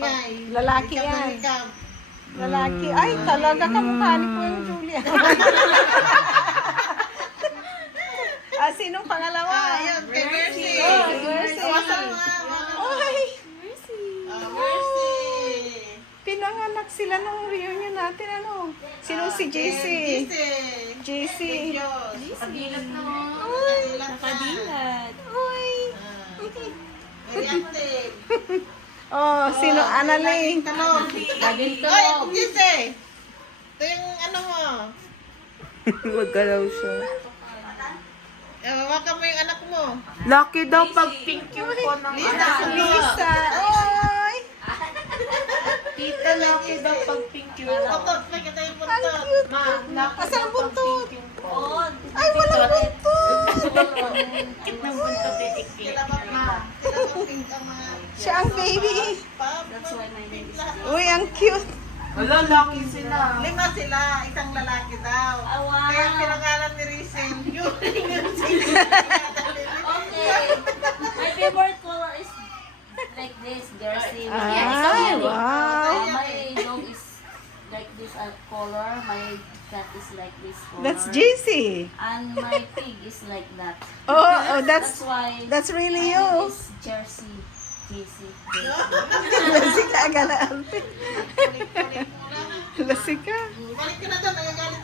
maingay. Lalaki Hikam ng yan. hikam. Lalaki. Ay, talaga kamukha ni Kuya Julia. Sinong pangalawa? Ayun, kay Mercy. Mercy. Kawasan mo nga. Ay, Mercy. pinanganak sila nung reunion natin, ano? Sino si JC? JC. Nakadilat na. Nakadilat. Ay. Very active. Oh, sino? Annalyn. Talong. Laging Ay, tulog. JC. Ito yung ano mo. Magalaw siya. Hawakan mo yung anak mo. Lucky daw pag pink yung phone ng Lisa. anak mo. Lisa. Ay. Tita, lucky daw pag pink yung Buntot. May kita yung Ang buntot. cute. Ma, lucky Asan daw ang pag buntot? pink yung phone. Ay, walang buntot. Kit ng buntot eh, tik-tik. Sila ba ma? Sila ba pink ang mga... Siya ang baby. That's why my name is... Uy, ang cute. Wala, lucky sila. 5 sila. Isang lalaki daw. Wow. Kaya pinangalan ni Risen. Okay. My favorite color is like this, jersey. Ay, wow. My dog is like this color. My cat is like this color. That's JC. And my pig is like that. Oh, That's that's why really my name you. is Jersey. JC. Lasik ka, galaan. Lasik ka. Balik ka na doon. Nagagalit